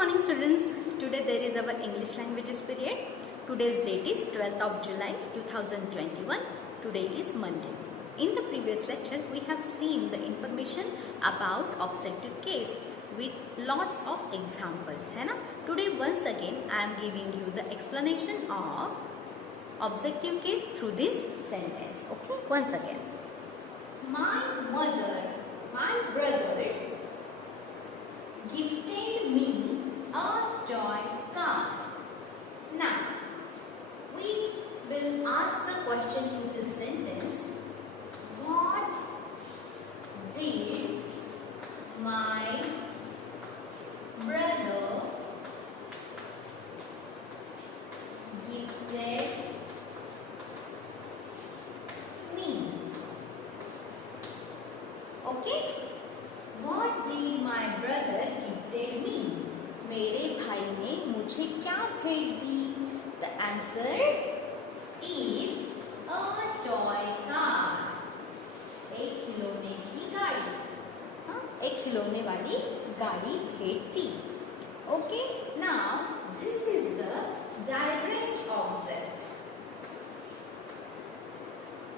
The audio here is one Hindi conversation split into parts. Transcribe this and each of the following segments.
morning students. Today there is our English languages period. Today's date is 12th of July 2021. Today is Monday. In the previous lecture we have seen the information about objective case with lots of examples, है ना? Today once again I am giving you the explanation of objective case through this sentence. Okay, once again. My mother, my brother gifted me a toy car. Now, we will ask the question to this sentence. What did my brother gifted me? Okay? What did my brother gifted me? मेरे भाई ने मुझे क्या भेंट दी? The answer is a toy car. एक खिलौने की गाड़ी. हाँ, एक खिलौने वाली गाड़ी भेंट दी. Okay, now this is the direct object.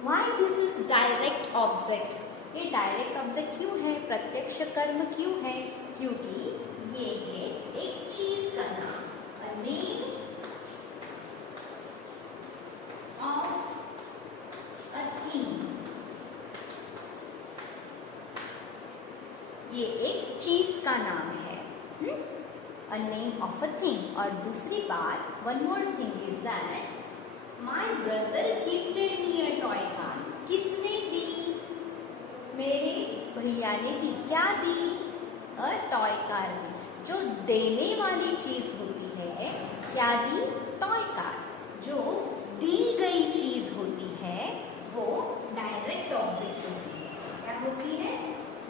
Why this is direct object? ये डायरेक्ट ऑब्जेक्ट क्यों है? प्रत्यक्ष कर्म क्यों है? क्योंकि ये है एक चीज का नाम, a name of a thing. ये एक चीज का नाम है, a name of a thing. और दूसरी बात, one more thing is that my brother gifted me a toy car. किसने दी? मेरे भैया ने दी. क्या दी? अ टॉय कार दी. जो देने वाली चीज होती है, क्या दी? Toy car. जो दी गई चीज होती है वो डायरेक्ट ऑब्जेक्ट होती है. क्या होती है?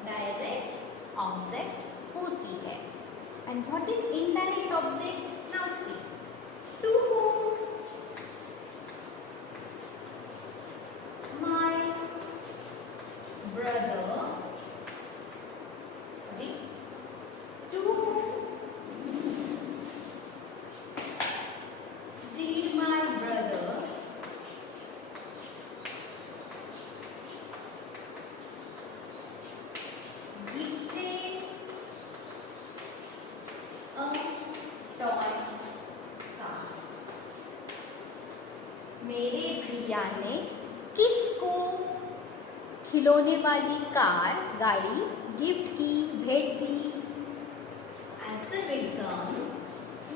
डायरेक्ट ऑब्जेक्ट होती है. And what is indirect object? Now see. To whom my brother, to did my brother gifted a toy car. मेरे भैया ने किसको खिलौने वाली कार गाड़ी गिफ्ट की, भेंट दी? Answer will come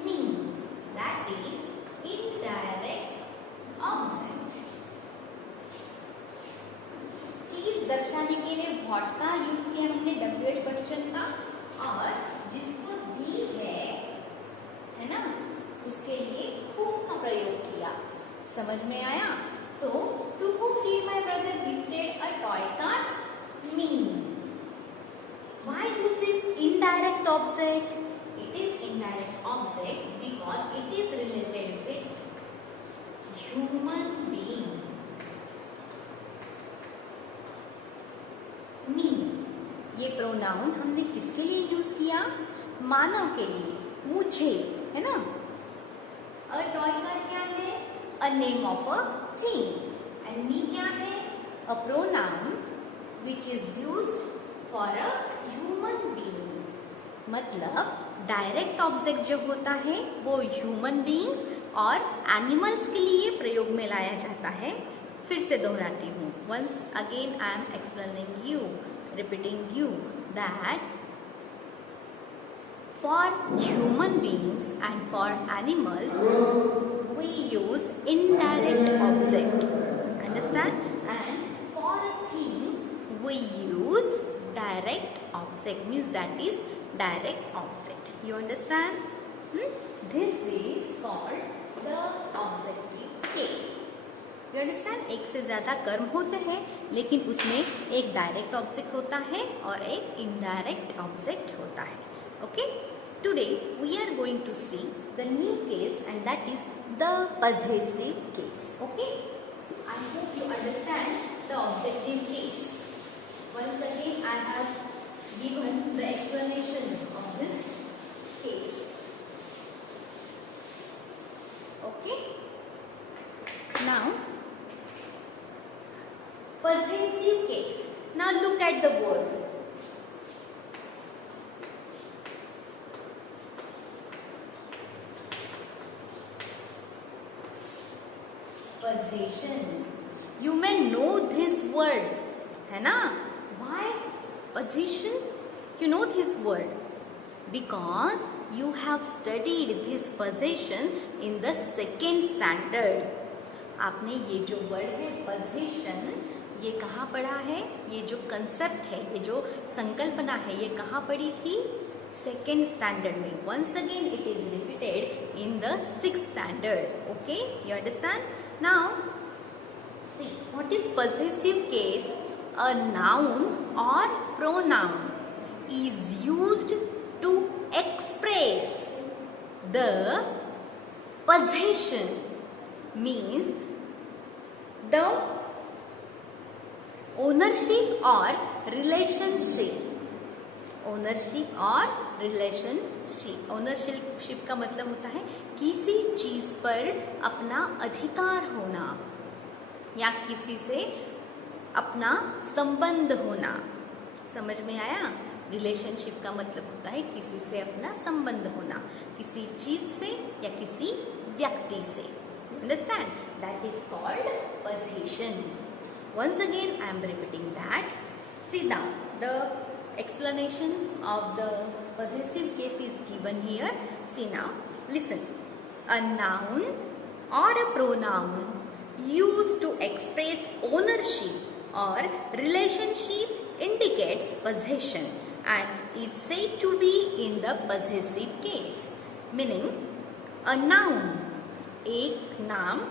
me. That is indirect object. चीज दर्शाने के लिए व्हाट का यूज किया हमने? WH क्वेश्चन का. और जिसको दी है ना, उसके लिए whom का प्रयोग किया. समझ में आया? तो to whom did my brother gifted a toy car? Me. Why this is indirect object? It is indirect object because it is related with human being. Me. ये प्रोनाउन हमने किसके लिए यूज किया? मानव के लिए, मुझे, है ना? A toy car क्या है? A name of a thing. And me क्या है? A pronoun which is used for a human being. मतलब डायरेक्ट ऑब्जेक्ट जो होता है वो ह्यूमन बीइंग्स और एनिमल्स के लिए प्रयोग में लाया जाता है. फिर से दोहराती हूँ. Once again I am explaining you, repeating you that for human beings and for animals we use indirect object. Understand? And for a thing we use direct object. Means that is direct object. You understand? This is called the objective case. You understand? एक से ज्यादा कर्म होते हैं लेकिन उसमें एक डायरेक्ट ऑब्जेक्ट होता है और एक इनडायरेक्ट ऑब्जेक्ट होता है. Okay? Today we are going to see the new case and that is the possessive case. Okay? I hope you understand the objective case. Once again I have given the explanation of this case. look at the word. Possession. You may know this word, है ना? Why possession? You know this word because you have studied this possession in the second standard. आपने ये जो वर्ड है possession, ये कहाँ पढ़ा है? ये जो कंसेप्ट है, ये जो संकल्पना है, ये कहाँ पढ़ी थी? सेकेंड स्टैंडर्ड में. Once again it is repeated in the sixth standard. Okay, you understand? Now see, what is possessive case? A noun or pronoun is used to express the possession, means the ownership or relationship. Ownership और रिलेशनशिप. ओनरशिप का मतलब होता है किसी चीज पर अपना अधिकार होना या किसी से अपना संबंध होना. समझ में आया? रिलेशनशिप का मतलब होता है किसी से अपना संबंध होना, किसी चीज से या किसी व्यक्ति से. Understand? That is called position. Once again I am repeating that. See now the explanation of the possessive case is given here. See now, listen. A noun or a pronoun used to express ownership or relationship indicates possession and is said to be in the possessive case. Meaning, a noun, एक नाम,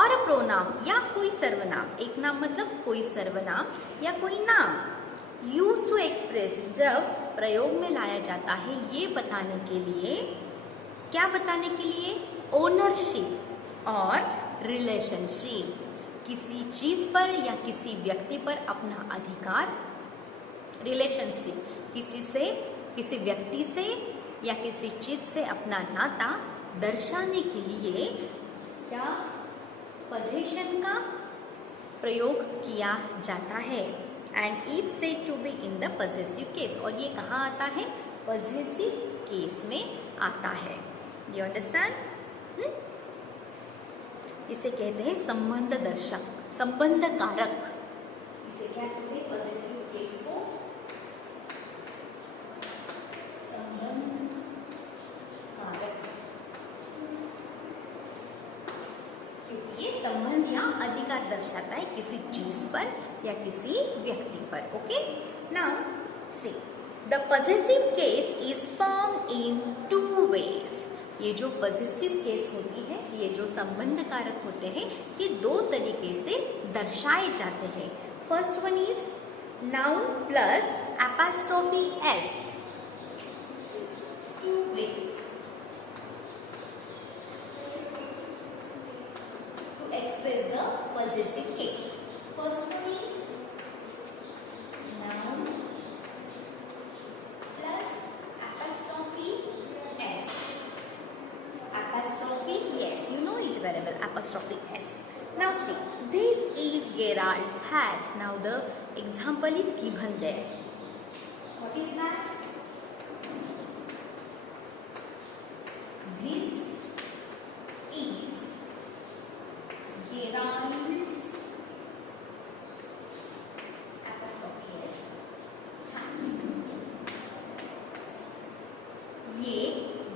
और a pronoun या कोई सर्वनाम. एक नाम मतलब कोई सर्वनाम या कोई नाम. यूज टू एक्सप्रेस, जब प्रयोग में लाया जाता है ये बताने के लिए, क्या बताने के लिए? ओनरशिप और रिलेशनशिप. किसी चीज पर या किसी व्यक्ति पर अपना अधिकार. रिलेशनशिप, किसी से, किसी व्यक्ति से या किसी चीज से अपना नाता दर्शाने के लिए क्या पोजीशन का प्रयोग किया जाता है. And is said to be in the possessive case. और ये कहाँ आता है? पॉजेसिव केस में आता है. You understand? इसे कहते हैं संबंध दर्शक, संबंध कारक. इसे क्या कहते हैं? पॉजेसिव केस को संबंध कारक, क्योंकि ये संबंध या अधिकार दर्शाता है किसी चीज पर या किसी व्यक्ति पर. Okay, now see, the possessive case is form in two ways. ये जो पॉजेसिव केस होती है, ये जो संबंध कारक होते हैं, ये दो तरीके से दर्शाए जाते हैं. First one is noun plus apostrophe s. Two ways to express the possessive case. First one is noun plus apostrophe s. Apostrophe, yes, you know it very well. Apostrophe s. Now see, this is Gerard's hat. Now the example is given there. What is that? This is Gerard's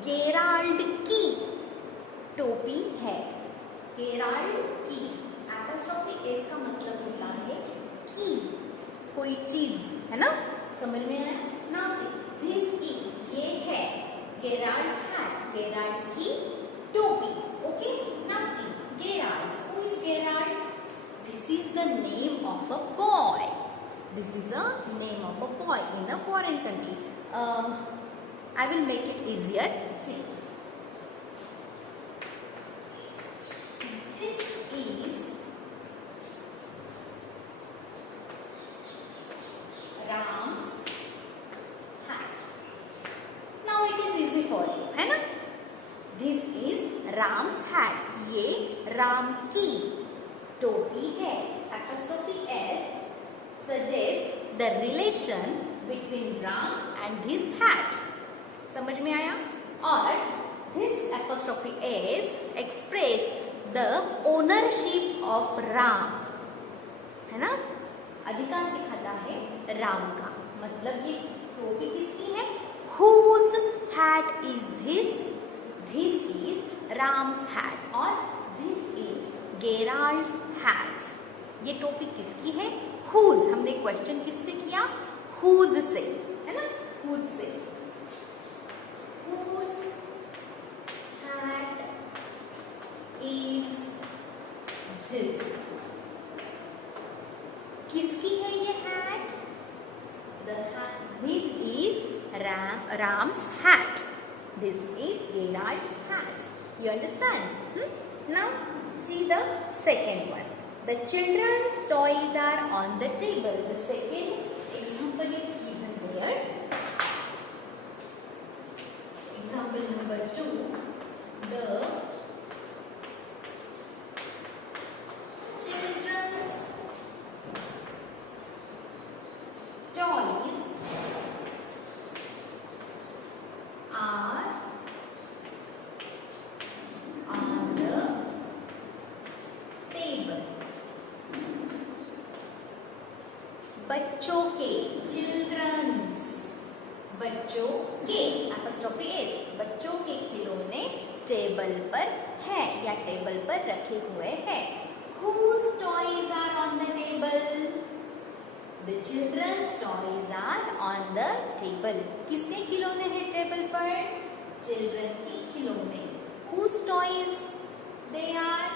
Gerald की टोपी है. गेराल्ड की, एपोस्ट्रोफी एस का मतलब होता है की, कोई चीज, है ना? समझ में आया? ना से दिस इज, ये है गेराल्ड्स हैट, गेराल्ड की टोपी. ओके, ना see Gerald. Who is Gerald? This is the name of a boy. This is a name of a boy in a foreign country. I will make it easier. See, this is Ram's hat. Now it is easy for you, है ना? This is Ram's hat. ये राम की टोपी है. Apostrophe S suggests the relation between Ram and his hat. समझ में आया? और this apostrophe s express the ownership of Ram, है ना? अधिकार दिखाता है राम का, मतलब ये टोपी किसकी है? Whose hat is this? This is Ram's hat और this is Geralt's hat. ये टोपी किसकी है? Whose. हमने क्वेश्चन किससे किया? Whose से, है ना? Whose से. Whose hat is this? किसकी है ये hat? This is Ram's hat. This is Geralt's hat. You understand? Now see the second one. The children's toys are on the table. The second example is given there. Example number 2. The children's toys are on the table. बच्चों के, चिल्ड्रंस, बच्चों के apostrophe s, बच्चों के खिलौने टेबल पर है या टेबल पर रखे हुए हैं. Whose toys are on the table? The children's toys are on the table. किसके खिलौने हैं टेबल पर? Children के खिलौने. Whose toys they are?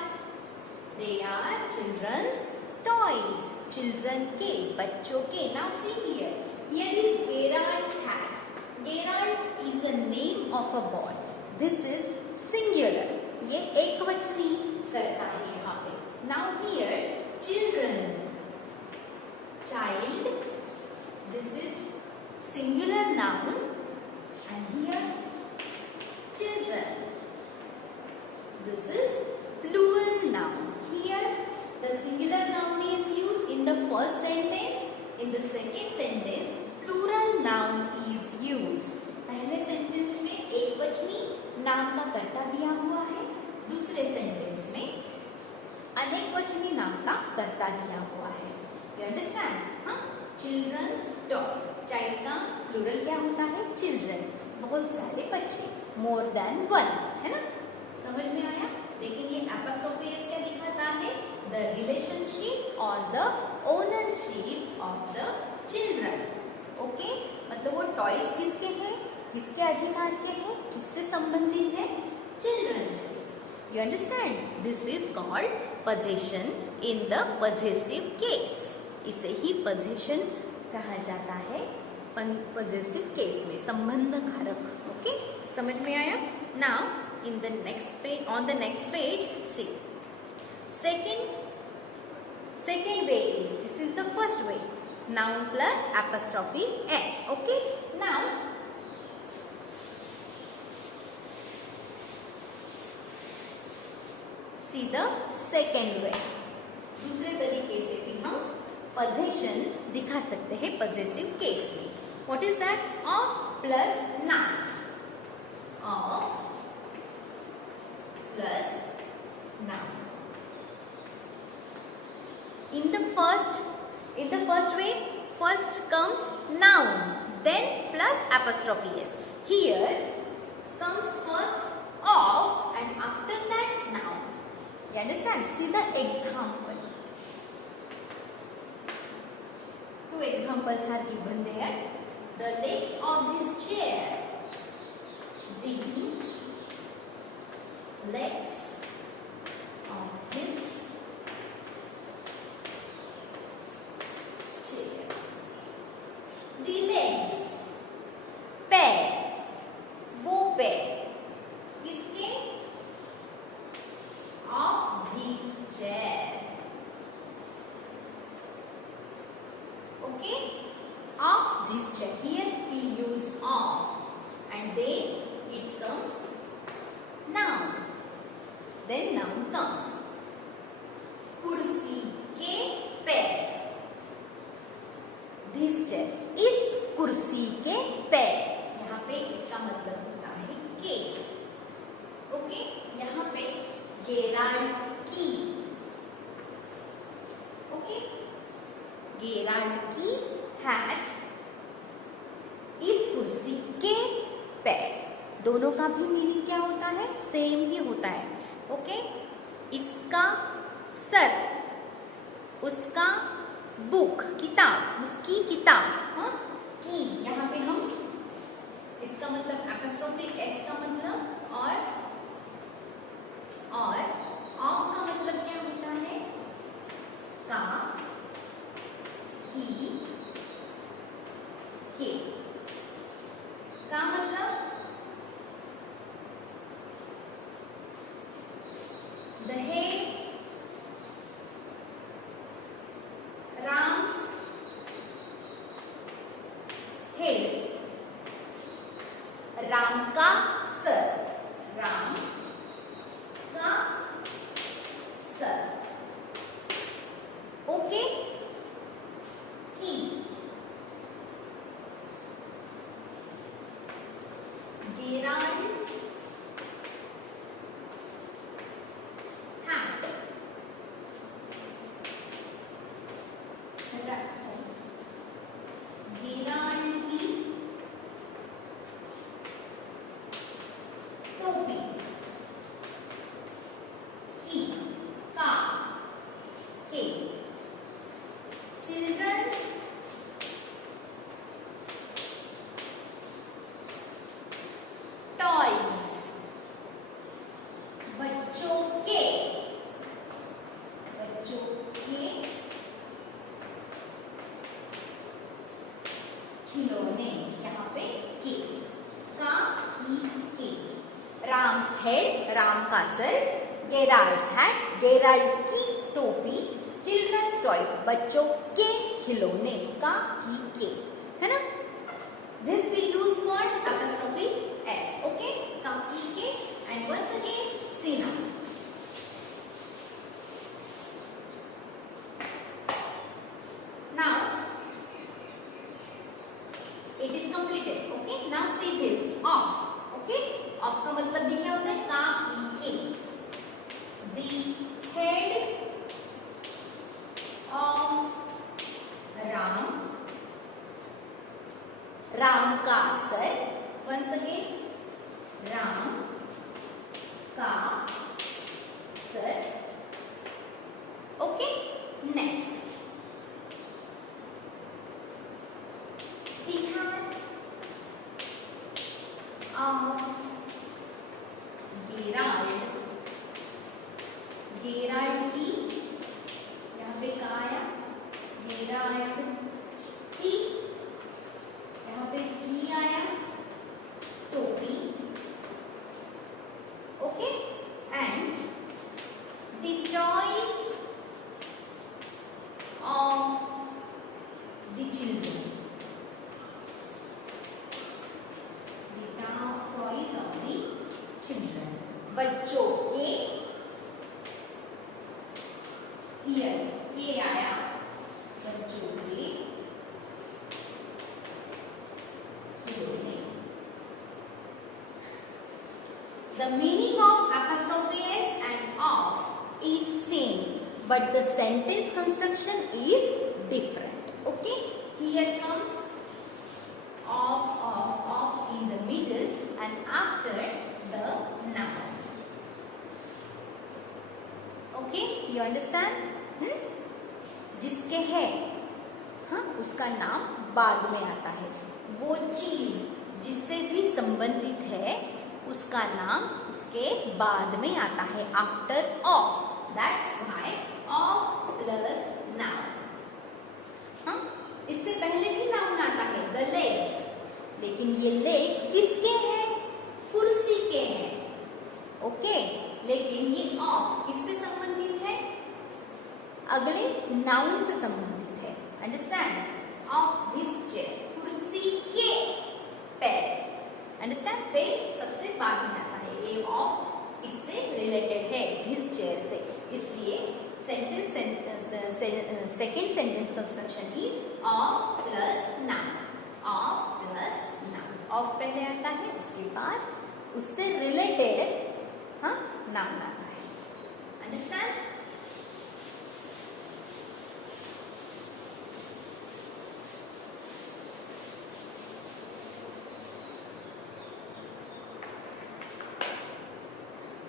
They are children's toys. Children के, बच्चों के. Now see here. Here is Geralt's hat. Geralt is a name of a boy. This is singular. ये एकवचनी करता है यहाँ पे. Now here children. Child. This is singular noun. And here children. This is plural noun. Here the singular noun is used in the first sentence. In the second sentence, plural noun is used. पहले सेंटेंस में एकवचनी नाम का कर्ता दिया हुआ है. दूसरे सेंटेंस में अनेकवचनी नाम का कर्ता दिया हुआ है. You understand? हाँ? Children's toys. Child का प्लूरल क्या होता है? Children. बहुत सारे बच्चे. More than one. है ना? समझ में आया? लेकिन ये apostrophe s क्या दिखाता है? The relationship or the ownership of the children. Okay? मतलब वो टॉयज किसके हैं? किसके अधिकार के हैं? किससे संबंधित है? चिल्ड्रन से. You understand? This is called possession in the possessive case. इसे ही possession कहा जाता है possessive case में, संबंध कारक. Okay? समझ में आया? Now in the next page, on the next page, see. Second way is, this is the first way. Noun plus apostrophe s. Okay? Now see the second way. दूसरे तरीके से भी हम possession दिखा सकते हैं possessive case में. What is that? Of plus noun. Of plus noun. In the first way, first comes noun, then plus apostrophe s. Here comes first of and after that noun. You understand? See the example. Two examples are given there. The legs of this chair. The legs of this chair. The legs. पैर. वो पैर. किसके? Of this chair. Okay? Of this chair. Here we use of. And then it comes noun. Then noun comes. कुर्सी के पैर. This कुर्सी के पैर। यहाँ पे इसका मतलब होता है केक। ओके, यहाँ पे गेराल्ड की। ओके, गेराल्ड की हैट इस कुर्सी के पैर। दोनों का भी मीनिंग क्या होता है? सेम ही होता है। ओके, इसका सर, उसका बुक किताब, उसकी किताब। हाँ, की यहाँ पे हम इसका मतलब एपोस्ट्रोफी एस का मतलब और ऑफ का मतलब क्या होता है? का, की, के। का मतलब the head, Ram's head, Ram का सर, राम का सर। ओके, की, गेराल्ड्स हैट, गेराल्ड की टोपी। की, का, के। चिल्ड्रंस टॉयज, बच्चों के खिलौने। यहाँ पे के, का, की, के। राम्स हेड, राम का सर, गेराल्ड्स हैट, गेराल्ड की टोपी, चिल्ड्रंस टॉयज, बच्चों के खिलौने, का, की, के। है ना? This we use for apostrophe S. Okay, का, की, के। And once again see now. Now it is completed. Okay, now see this off. Okay, off का मतलब भी क्या होता है? का, की, के। The head of Ram, Ram का सर। once again, राम का sir. Okay, next. The hat of Gerald, Gerald की, यहाँ पे का आया, गेराल्ड की, यहाँ पे की आया, टोपी। Okay, and the toys of the children, toys of the children, बच्चों के। हियर ये आया, बच्चों के खिलौने। The meaning of apostrophe s and of is same, but the sentence construction is different. Okay, here comes of in the middle and after the noun. Okay, you understand? जिसके है, हाँ, उसका नाम बाद में आता है। वो चीज जिससे भी संबंधित है उसका नाम उसके बाद में आता है, after of. That's why of plus noun. हाँ, इससे पहले भी नाउन आता है, द लेग्स, लेकिन ये लेग्स किसके हैं? कुर्सी के हैं। ओके, लेकिन ये ऑफ किससे संबंधित है? अगले नाउन से संबंधित है। अंडरस्टैंड? ऑफ दिस चेयर, कुर्सी के पैर। अंडरस्टैंड? पैर सबसे बाद में आता है, ये ऑफ इससे रिलेटेड है, दिस चेयर से। इसलिए second sentence construction is of plus noun, of of पहले आता है, उसके बाद उससे रिलेटेड नाउन आता है। Understand?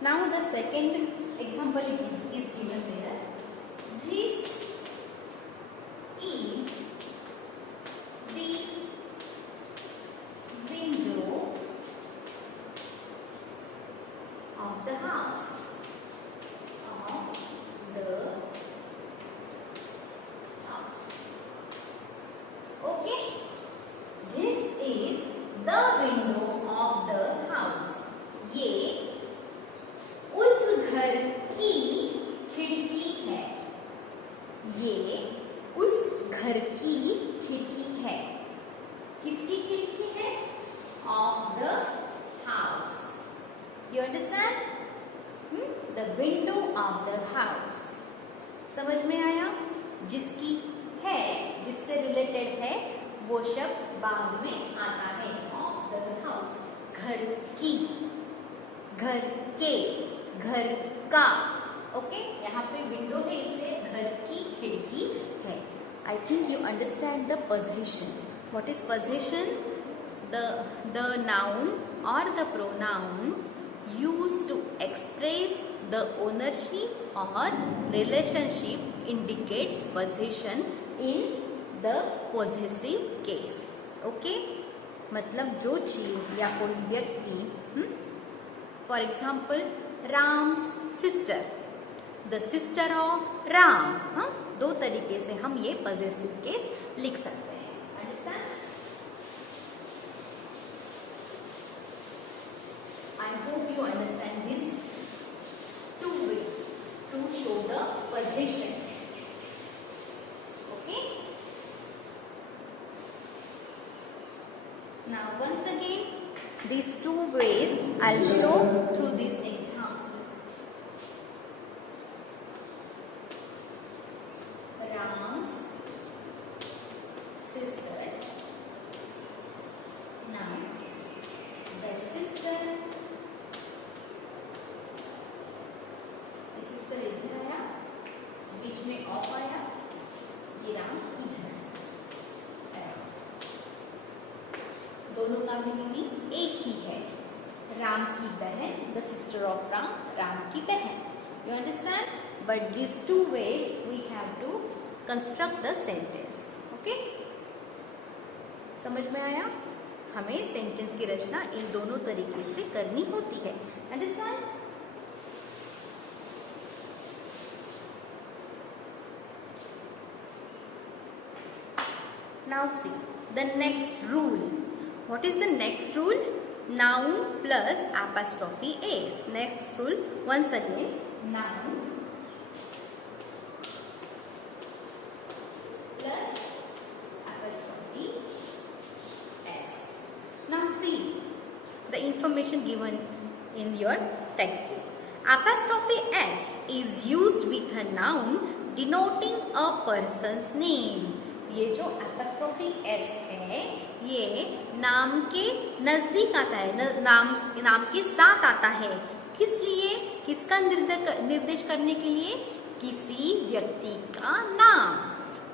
Now the second example is given there. This is the window of the house. Of the house. Okay? This is the window of the house. ये उस घर की खिड़की है। ये उस घर की खिड़की है। किसकी खिड़की है? Of the house. You understand? The window of the house. समझ में आया? जिसकी है, जिससे रिलेटेड है, वो शब्द बाद में आता है। Of the house. घर की, घर के, घर का। ओके, यहाँ पे विंडो है इसलिए घर की खिड़की है। I think you understand the position. What is position? The noun और the pronoun used to express the ownership or relationship indicates possession in the possessive case. Okay? मतलब जो चीज या कोई व्यक्ति, for example Ram's sister, the sister of Ram, दो तरीके से हम ये पॉजेसिव केस लिख सकते हैं। Understand? I hope you understand this two ways to show the position. Okay, now once again these two ways I'll show through this example. Ram's sister. Now the sister, ये sister इधर आया, बीच में ऑफ आया, ये राम इधर आया। दोनों का मीनिंग एक ही है। राम की बहन, the sister of Ram, Ram की बहन। You understand? But this two ways we have to construct the sentence. Okay, समझ में आया? हमें सेंटेंस की रचना इन दोनों तरीके से करनी होती है। Understand? Now see the next rule. What is the next rule? Noun plus apostrophe s. Next rule, once again, noun plus apostrophe s. Now see the information given in your textbook. Apostrophe s is used with a noun denoting a person's name. ये जो apostrophe s है, ये नाम के नजदीक आता है, नाम के साथ आता है। किस लिए? किसका निर्देश करने के लिए? किसी व्यक्ति का नाम,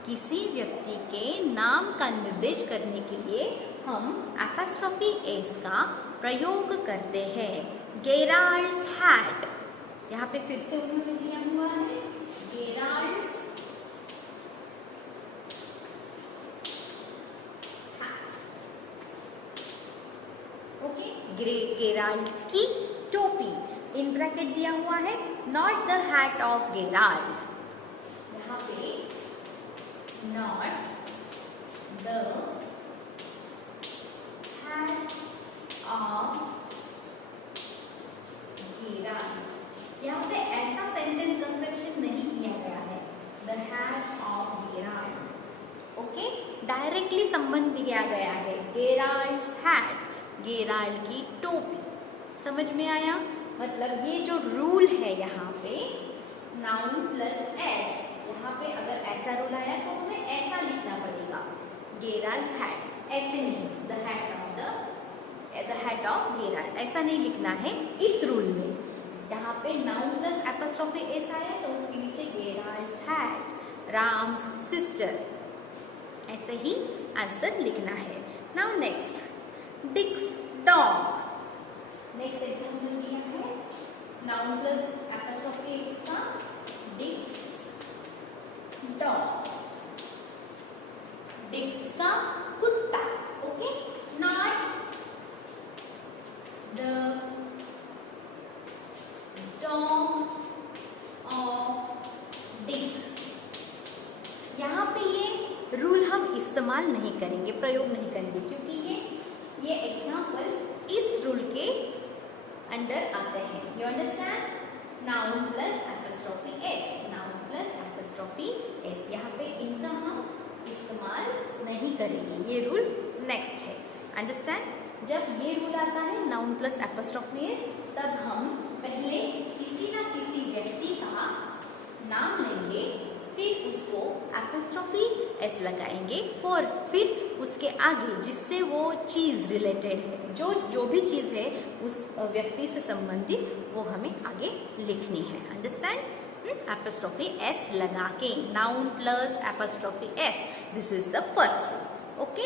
किसी व्यक्ति के नाम का निर्देश करने के लिए हम एपॉस्ट्रोफी एस का प्रयोग करते हैं। गेराल्ड्स हैट, यहाँ पे फिर से उन्होंने दिया हुआ है गेराल्ड्स गेराल्ड की टोपी, इन ब्रैकेट दिया हुआ है, not the hat off Gerald. यहाँ पे not the hat off Gerald. यहाँ पे ऐसा सेंटेंस कंस्ट्रक्शन नहीं किया गया है, the hat off Gerald. Okay, directly संबंध दिया गया है, गेराल्ड्स हैट, गेराल्ड की टोपी। समझ में आया? मतलब ये जो रूल है यहाँ पे नाउन प्लस एस, यहाँ पे अगर ऐसा रूल आया तो हमें ऐसा लिखना पड़ेगा, गेराल्ड्स हैट, ऐसे नहीं, the hat off the Gerald, ऐसा नहीं लिखना है इस रूल में। यहाँ पे नाउन प्लस एपोस्ट्रोफी एस आया तो उसके नीचे गेराल्ड्स हैट, राम्स सिस्टर, ऐसे ही आंसर लिखना है। नाउ नेक्स्ट, डिक्स डॉग। नेक्स्ट एग्जाम्पल दिया है नाउन प्लस एपोस्ट्रोफी एस का, डिक्स डॉग, डिक्स का कुत्ता, okay, not the dog of Dick. यहाँ पे ये रूल हम इस्तेमाल नहीं करेंगे, प्रयोग नहीं करेंगे, क्योंकि ये एग्जाम्पल्स इस रूल के अंडर आते हैं। You understand? Noun plus apostrophe S, noun plus apostrophe S, यहाँ पे इनका हम इस्तेमाल नहीं करेंगे, ये रूल नेक्स्ट है। अंडरस्टैंड? जब ये रूल आता है नाउन प्लस एपोस्ट्रोफी एस, तब हम पहले किसी ना किसी व्यक्ति का नाम लेंगे, फिर उसको एपोस्ट्रोफी एस लगाएंगे, और फिर उसके आगे जिससे वो चीज रिलेटेड है, जो भी चीज है उस व्यक्ति से संबंधित, वो हमें आगे लिखनी है। अंडरस्टैंड? एपोस्ट्रोफी एस लगा के, noun plus apostrophe S, this is the first rule. Okay,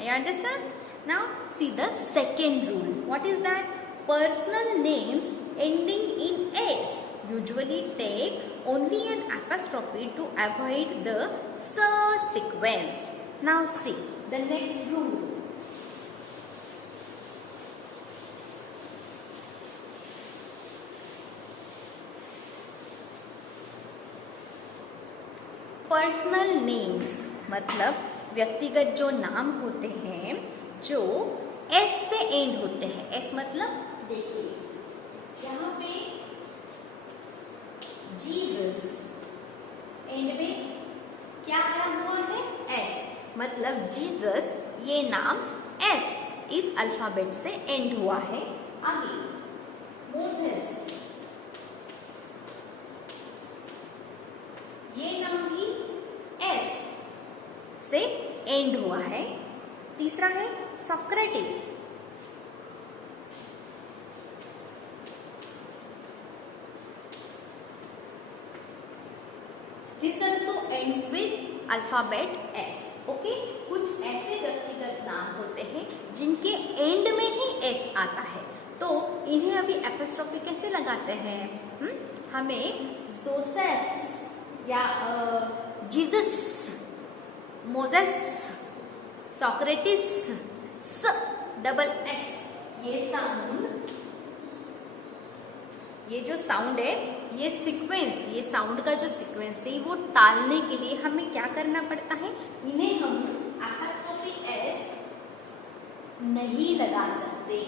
I understand? Now see the second rule. What is that? Personal names ending in s usually take only an apostrophe to avoid the sequence. Now see the next rule. Personal names मतलब व्यक्तिगत जो नाम होते हैं जो एस से एंड होते हैं। एस मतलब देखिए यहाँ पे जीसस, एंड में क्या आया हुआ है? एस, मतलब जीसस ये नाम एस इस अल्फाबेट से एंड हुआ है। आगे मोसेस, ये नाम भी एस से एंड हुआ है। तीसरा है Socrates, this also ends with alphabet S. Okay, कुछ ऐसे व्यक्तिगत नाम होते हैं जिनके एंड में ही एस आता है, तो इन्हें अभी एपोस्ट्रोफी कैसे लगाते हैं? हमें जोसेफ्स या जीसस, मोजेस, सोक्रेटिस, स डबल एस, ये जो साउंड है, ये सीक्वेंस, ये साउंड का जो सीक्वेंस है, वो टालने के लिए हमें क्या करना पड़ता है? इन्हें हम एपोस्ट्रोफी एस नहीं लगा सकते।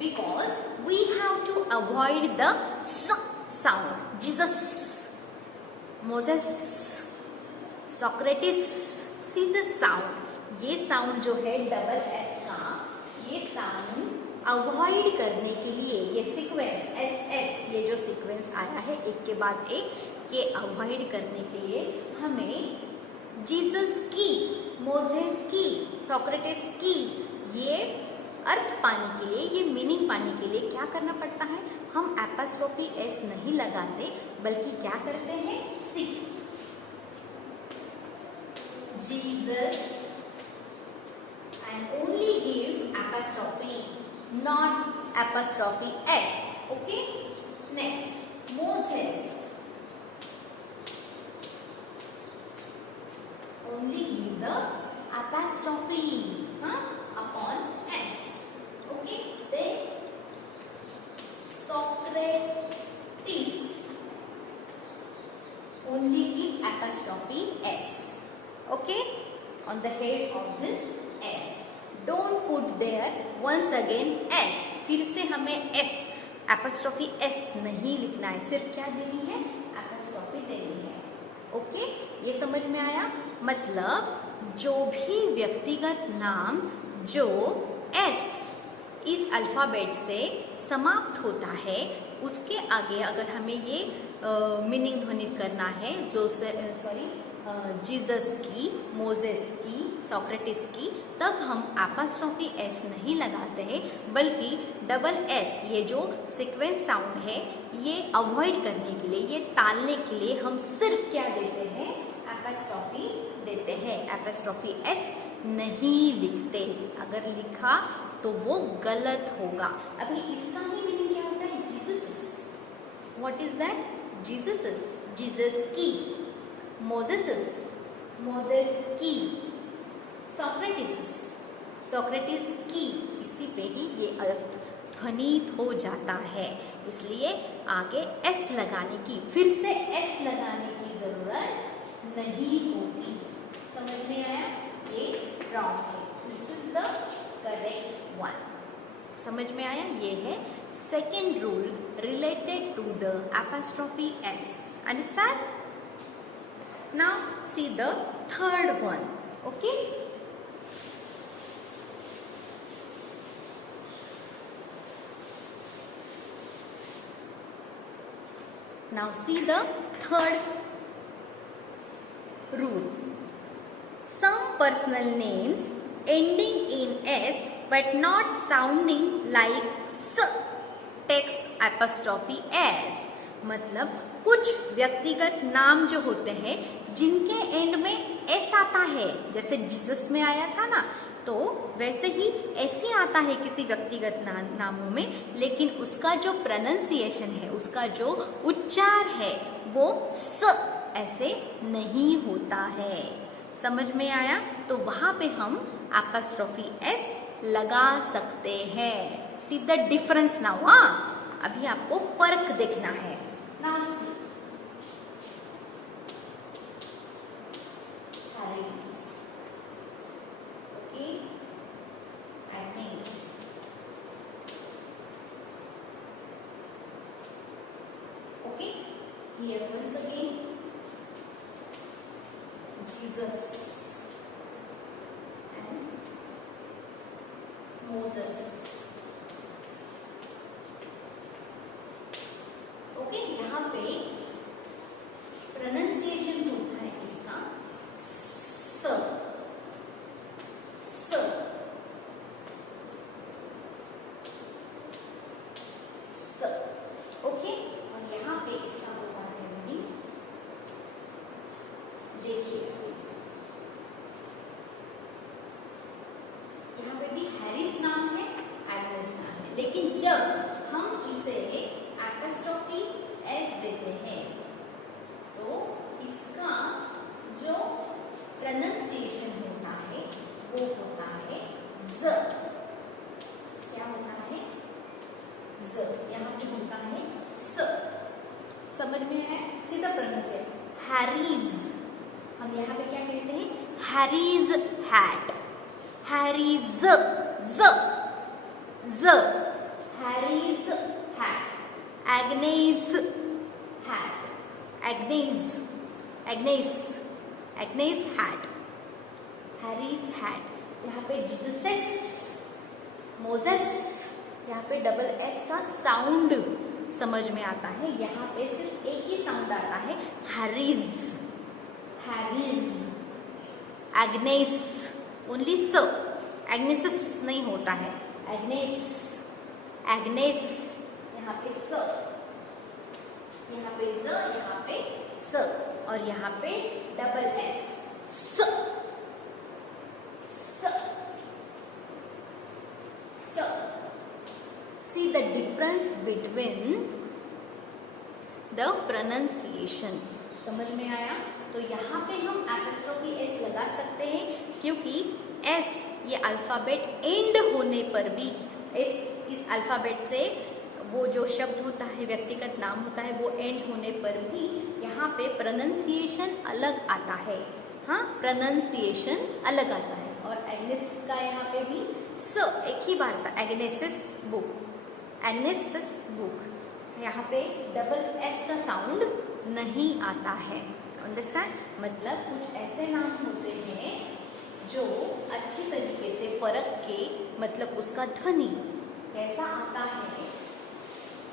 Because we have to avoid the s sound. Jesus, Moses, Socrates, see the sound. ये साउंड जो है डबल एस का, ये साउंड अवॉइड करने के लिए ये सीक्वेंस एस एस, ये जो सीक्वेंस आया है एक के बाद एक, ये अवॉइड करने के लिए हमें जीसस की, मोजेस की, सोक्रेटिस की, ये अर्थ पाने के लिए, ये मीनिंग पाने के लिए क्या करना पड़ता है? हम एपोस्ट्रोफी एस नहीं लगाते, बल्कि क्या करते हैं? See, Jesus, and only give apostrophe, not apostrophe S. Okay, next Moses, only give the apostrophe upon s. Okay, then Socrates, only give apostrophe s. Okay, on the head of this s. Don't put there once again s. फिर से हमें s apostrophe s नहीं लिखना है, सिर्फ क्या देनी है? apostrophe देनी है। ओके, ये समझ में आया? मतलब जो भी व्यक्तिगत नाम जो एस इस अल्फाबेट से समाप्त होता है, उसके आगे अगर हमें ये मीनिंग ध्वनित करना है, जीसस की, मोजेस की, सोक्रेटिस की, तब हम एपोस्ट्रोफी एस नहीं लगाते हैं, बल्कि डबल एस, ये जो सीक्वेंस साउंड है, ये अवॉइड करने के लिए, ये टालने के लिए हम सिर्फ क्या देते हैं, एपोस्ट्रोफी देते हैं। एपोस्ट्रोफी एस नहीं लिखते, अगर लिखा तो वो गलत होगा। अभी इसका ही मीनिंग क्या होता है, Jesus. What is that, Jesus, Jesus की, मोजेस, मोजेस की, सोक्रेटिस, सोक्रेटिस की, इसी पे ही ये अर्थ ध्वनित हो जाता है, इसलिए आगे एस लगाने की, फिर से एस लगाने की जरूरत नहीं होती। समझ में आया, ये रॉन्ग है, this is the correct one. समझ में आया, ये है second rule related to the apostrophe s. Understand? Now see the third one. Okay? Now see the third rule. Some personal names ending in S but not sounding like S takes apostrophe S. मतलब कुछ व्यक्तिगत नाम जो होते हैं जिनके एंड में एस आता है, जैसे जीसस में आया था ना, तो वैसे ही ऐसे आता है किसी व्यक्तिगत नामों में, लेकिन उसका जो प्रोनाउंसिएशन है, उसका जो उच्चार है, वो स ऐसे नहीं होता है। समझ में आया? तो वहां पे हम एपोस्ट्रोफी एस लगा सकते हैं। See the difference now. अभी आपको फर्क देखना है। Now see here once again Jesus and Moses. Okay, यहाँ पे प्रोनाउंसिएशन होता है इसका स, स, स। ओके, और यहाँ पे इसका देखिए, यहाँ पे भी हैरिस नाम है, एग्नेस नाम है, लेकिन जब हम इसे एपोस्ट्रोफी एस देते हैं तो इसका जो प्रोनाउंसिएशन होता है वो होता है ज। क्या होता है? ज। यहाँ पे होता है स। समझ में है? सीधा प्रोनाउंसिएशन हैरीज। हम यहाँ पे क्या कहते हैं? हैरीज हैट, हैरीज ज, ज, Harry's hat, Agnes hat, Agnes, Agnes, Agnes hat, Harry's hat. यहाँ पे जीसस, मोजेस, यहाँ पे डबल एस का साउंड समझ में आता है, यहाँ पे सिर्फ एक ही साउंड आता है, हैरीज, हैरीज, एग्नेस, ओनली स, एग्नेसिस नहीं होता है, एग्नेस, एग्नेस, यहाँ पे स, यहाँ पे ज, यहाँ पे स, और यहाँ पे डबल एस, स, स, स। See the difference between the pronunciations. समझ में आया? तो यहाँ पे हम एपोस्ट्रोफी एस लगा सकते हैं, क्योंकि एस ये अल्फाबेट एंड होने पर भी इस अल्फाबेट से वो जो शब्द होता है, व्यक्तिगत नाम होता है, वो एंड होने पर भी यहाँ पे प्रोनाउंसिएशन अलग आता है। हाँ, प्रोनाउंसिएशन अलग आता है। और एग्नेस का यहाँ पे भी स एक ही बार था, एग्नेसिस बुक, एग्नेसिस बुक। यहाँ पे डबल एस का साउंड नहीं आता है। अंडरस्टैंड? मतलब कुछ ऐसे नाम होते हैं जो अच्छी तरीके से फर्क के, मतलब उसका ध्वनि कैसा आता है,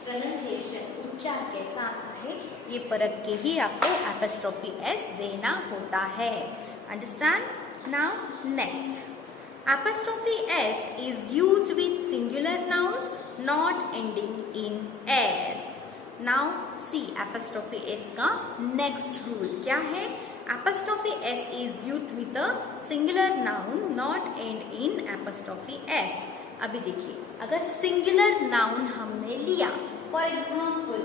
प्रोनाउंसिएशन, उच्चार कैसा आता है, ये परख के ही आपको एपोस्ट्रोफी एस देना होता है। Understand? Now next, apostrophe S is used with singular nouns not ending in S. Now see apostrophe S का नेक्स्ट रूल क्या है? Apostrophe S is used with a singular noun not and in apostrophe S. अभी देखिए, अगर सिंगुलर नाउन हमने लिया, फॉर एग्जाम्पल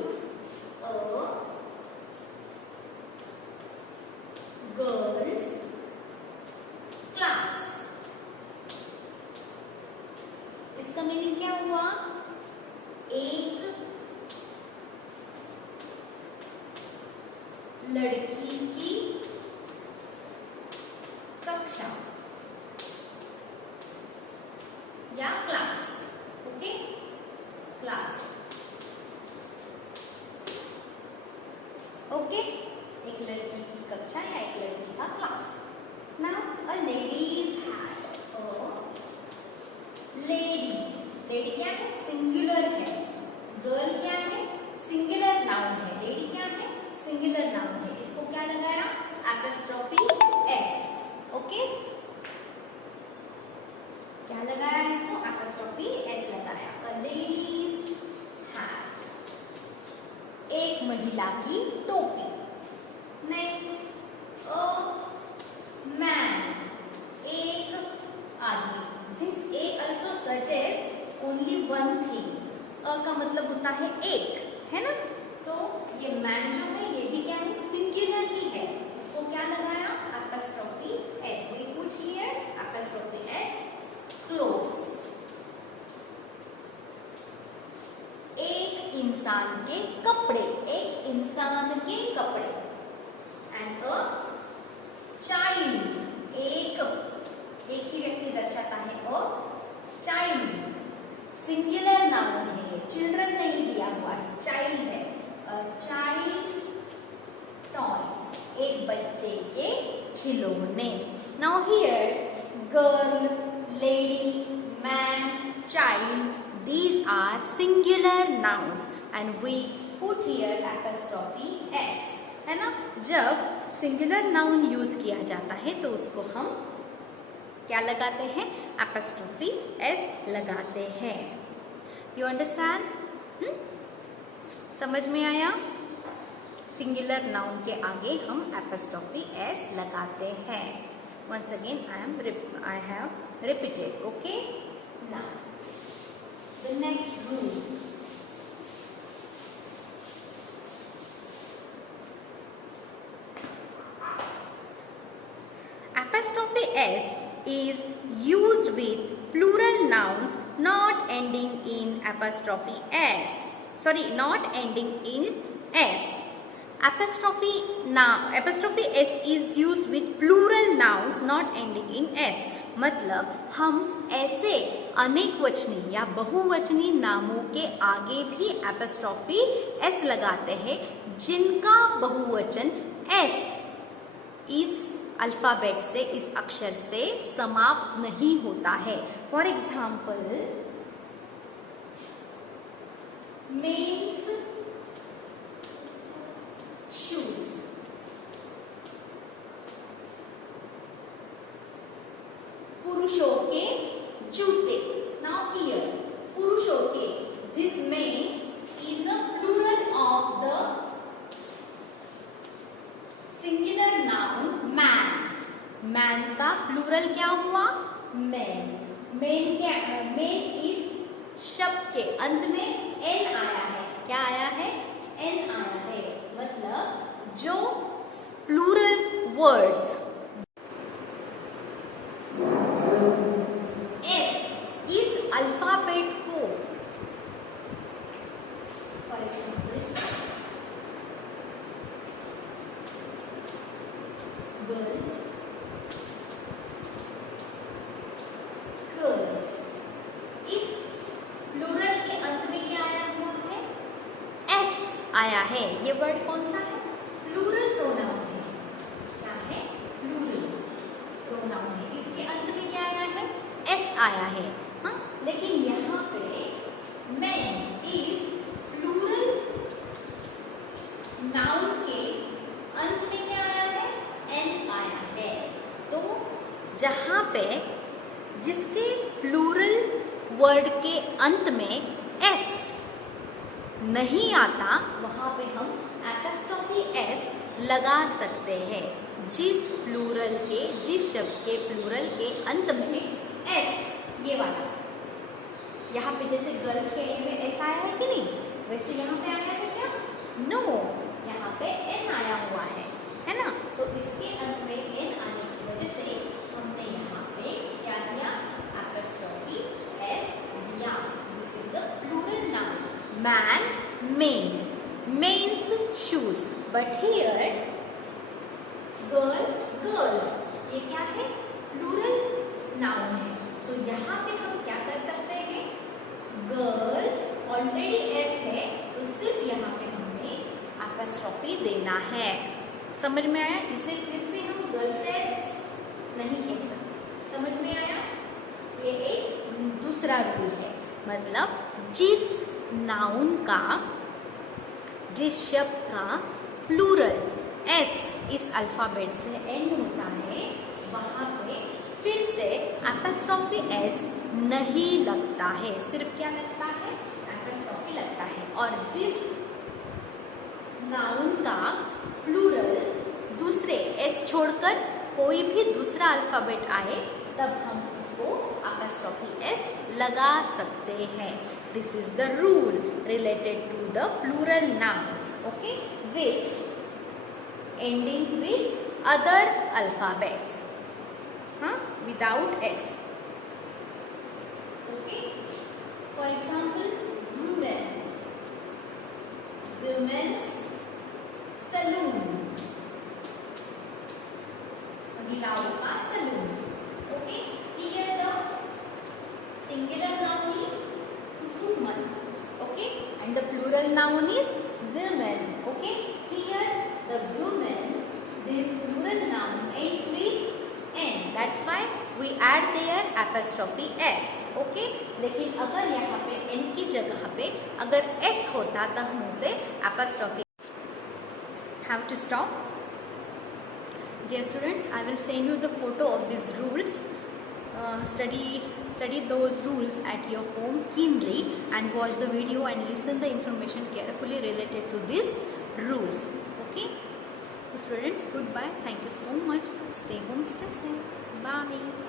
गर्ल्स क्लास, इसका मीनिंग क्या हुआ? एक लड़की की कक्षा या क्लास। Okay, class. ओके, एक लड़की की कक्षा या एक लड़की का class. Now a ladies had a lady. Lady क्या है? सिंगुलर है। गर्ल क्या है? सिंगुलर नाउन है। लेडी क्या है? सिंगुलर नाउन है। इसको क्या लगाया? Apostrophe S. ओके, क्या लगाया इसको? एपोस्ट्रोफी एस लगाया। अ लेडीज हैड, एक महिला की टोपी। नेक्स्ट, अ मैन, एक आदमी। This a also suggest only one thing. A का मतलब होता है एक, है ना? तो ये मैन जो है ये भी क्या है? सिंगुलर ही है। इसको क्या लगाया? Apostrophe s. We put here apostrophe s. Clothes, एक इंसान के कपड़े, एक इंसान के कपड़े। एंड अ चाइल्ड, एक ही व्यक्ति दर्शाता है। अ चाइल्ड सिंगुलर नाउन है, चिल्ड्रन नहीं दिया हुआ है, चाइल्ड है। चाइल्ड्स टॉयज, एक बच्चे के खिलौने। Now here girl, lady, man, child, these are singular nouns and we put here apostrophe s, है ना? जब सिंगुलर नाउन यूज किया जाता है तो उसको हम क्या लगाते हैं? एपोस्ट्रोफी एस लगाते हैं। You understand? समझ में आया? सिंगुलर नाउन के आगे हम एपोस्ट्रोफी एस लगाते हैं। Once again, I have repeated. Okay. Now, the next rule. Apostrophe s is used with plural nouns not ending in apostrophe s. Sorry, not ending in s. Apostrophe s is used with plural nouns not ending in s. मतलब हम ऐसे अनेक वचनी या बहुवचनी नामों के आगे भी एपोस्ट्रोफी एस लगाते हैं जिनका बहुवचन एस इस अल्फाबेट से, इस अक्षर से समाप्त नहीं होता है। फॉर एग्जाम्पल, मेन्स शूज, पुरुषों के जूते। नाउ हियर पुरुषों के, this men is a plural of the singular noun man. Man का प्लूरल क्या हुआ? मैन। मेन क्या है? मेन इस शब्द के अंत में एन आया है। क्या आया है? एन आया है। मतलब जो प्लूरल वर्ड्स एस इस अल्फाबेट को, फॉर एग्जाम्पल गर्ल, गर्ल्स, इस प्लूरल के अंत में क्या आया हुआ है? एस आया है। ये वर्ड कौन सा है? प्लूरल प्रोनाउन है। क्या है? प्लूरल प्रोनाउन है। इसके अंत में क्या आया है? एस आया है। हाँ, लेकिन यहाँ पे मैन इज प्लूरल जहाँ पे जिसके प्लूरल वर्ड के अंत में एस नहीं आता वहाँ पे हम एपॉस्ट्रोफी एस लगा सकते हैं। जिस शब्द के प्लूरल के अंत में एस, ये वाला, यहाँ पे जैसे गर्ल्स के एंड में एस आया है कि नहीं, वैसे यहाँ पे आया है क्या? नो, यहाँ पे एन आया हुआ है ना। तो इसके अंत में एन आने की वजह से हमने यहाँ पे क्या दिया? एपॉस्ट्रोफी एस दिया। This is a plural noun. Man, men, men's shoes, but here girl, girls, ये क्या है? प्लूरल नाउन है। तो यहाँ पे हम क्या कर सकते हैं? गर्ल्स ऑलरेडी एस है, तो सिर्फ यहाँ पे हमने एपॉस्ट्रोफी देना है। समझ में आया? इसे फिर से हम गर्ल्स एस नहीं कह सकते। समझ में आया? ये एक दूसरा रूल है। मतलब जिस नाउन का, जिस शब्द का प्लूरल एस इस अल्फाबेट से एंड होता है, वहां पे फिर से एपॉस्ट्रोफी एस नहीं लगता है। सिर्फ क्या लगता है? एपॉस्ट्रोफी लगता है। और जिस नाउन का प्लूरल दूसरे एस छोड़कर कोई भी दूसरा अल्फाबेट आए, तब हम उसको एपॉस्ट्रोफी एस लगा सकते हैं। This is the rule related to the plural nouns, okay, which ending with other alphabets, without s. Okay, for example, women's saloon, महिलाओं का salon. Okay, here the singular noun is woman, okay, and the plural noun is women. Okay, here the woman, this plural noun ends with n. That's why we add there apostrophe s. Okay, लेकिन अगर यहाँ पे n की जगह पे अगर s होता तो हम उसे apostrophe have to stop. Dear students, I will send you the photo of these rules. Study those rules at your home keenly and watch the video and listen the information carefully related to these rules. Okay, so students, goodbye. Thank you so much. Stay home, stay safe. Bye.